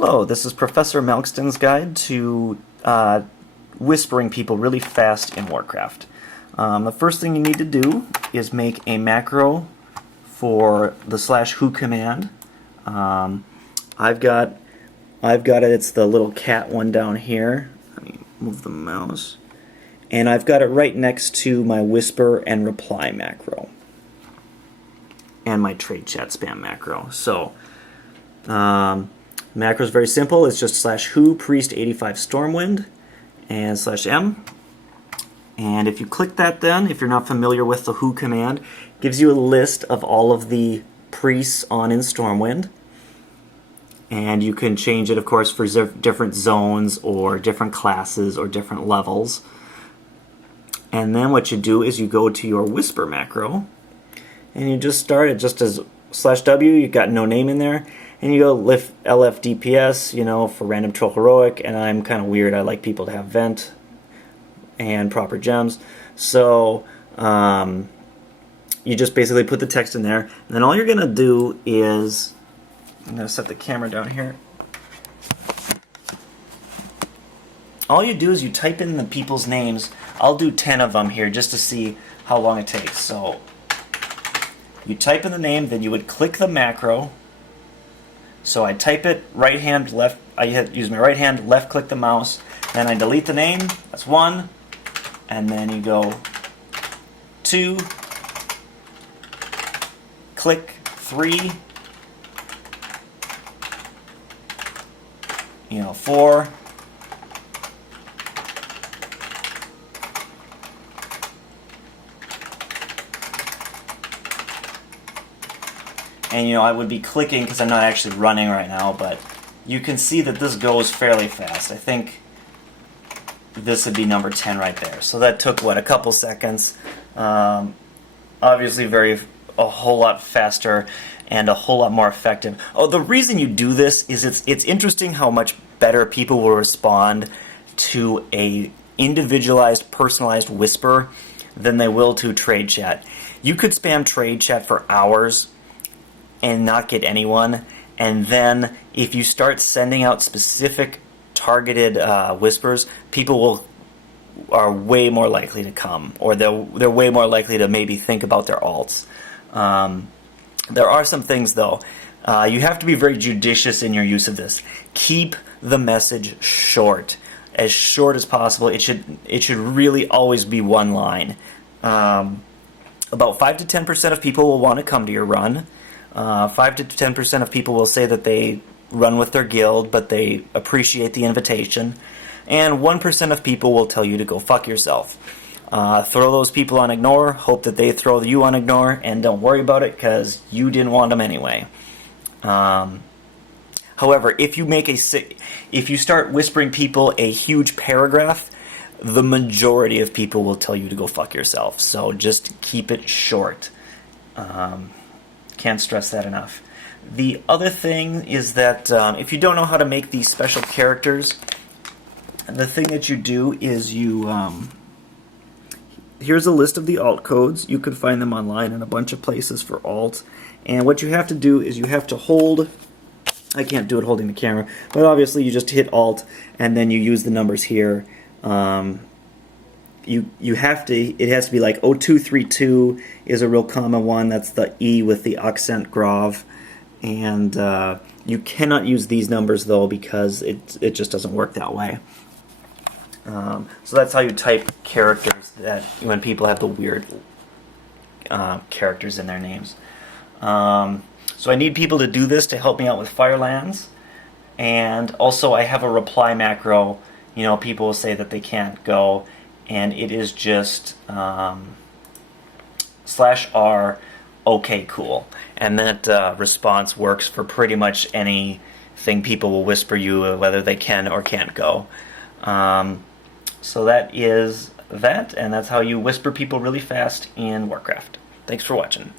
Hello, this is Professor Malkston's guide to whispering people really fast in Warcraft. The first thing you need to do is make a macro for the /who command. I've got it. It's the little cat one down here. Let me move the mouse, and I've got it right next to my whisper and reply macro, and my trade chat spam macro. So. Macro is very simple. It's just /who priest 85 stormwind and /m. And if you click that, then if you're not familiar with the who command, it gives you a list of all of the priests on in Stormwind. And you can change it, of course, for different zones or different classes or different levels. And then what you do is you go to your whisper macro and you just start it just as /w. You've got no name in there. And you go LF DPS, you know, for random troll heroic, and I'm kind of weird. I like people to have vent and proper gems. So you just basically put the text in there, and then all you're gonna do is, I'm gonna set the camera down here. All you do is you type in the people's names. I'll do 10 of them here just to see how long it takes. So you type in the name, then you would click the macro. So I type it, right hand, left, use my right hand, left click the mouse, then I delete the name, that's 1, and then you go 2, click 3, 4, and I would be clicking because I'm not actually running right now, but you can see that this goes fairly fast. I think this would be number 10 right there. So that took, what, a couple seconds. Obviously a whole lot faster and a whole lot more effective. Oh, the reason you do this is it's interesting how much better people will respond to a individualized, personalized whisper than they will to trade chat. You could spam trade chat for hours and not get anyone, and then if you start sending out specific targeted whispers, people are way more likely to come, or they're way more likely to maybe think about their alts. There are some things though. You have to be very judicious in your use of this. Keep the message short as possible. It should really always be one line. About 5 to 10% of people will want to come to your run. 5 to 10% of people will say that they run with their guild, but they appreciate the invitation. And 1% of people will tell you to go fuck yourself. Throw those people on ignore, hope that they throw you on ignore, and don't worry about it because you didn't want them anyway. However, if you start whispering people a huge paragraph, the majority of people will tell you to go fuck yourself. So just keep it short. Can't stress that enough. The other thing is that if you don't know how to make these special characters, the thing that you do is here's a list of the alt codes. You can find them online in a bunch of places for alt. And what you have to do is you have to hold, I can't do it holding the camera, but obviously you just hit alt and then you use the numbers here. You have to, it has to be like 0232 is a real common one. That's the E with the accent grave. And you cannot use these numbers though because it just doesn't work that way. So that's how you type characters that when people have the weird characters in their names. So I need people to do this to help me out with Firelands. And also I have a reply macro. People will say that they can't go. And it is just /r okay cool, and that response works for pretty much anything people will whisper you, whether they can or can't go. So that is that, and that's how you whisper people really fast in Warcraft. Thanks for watching.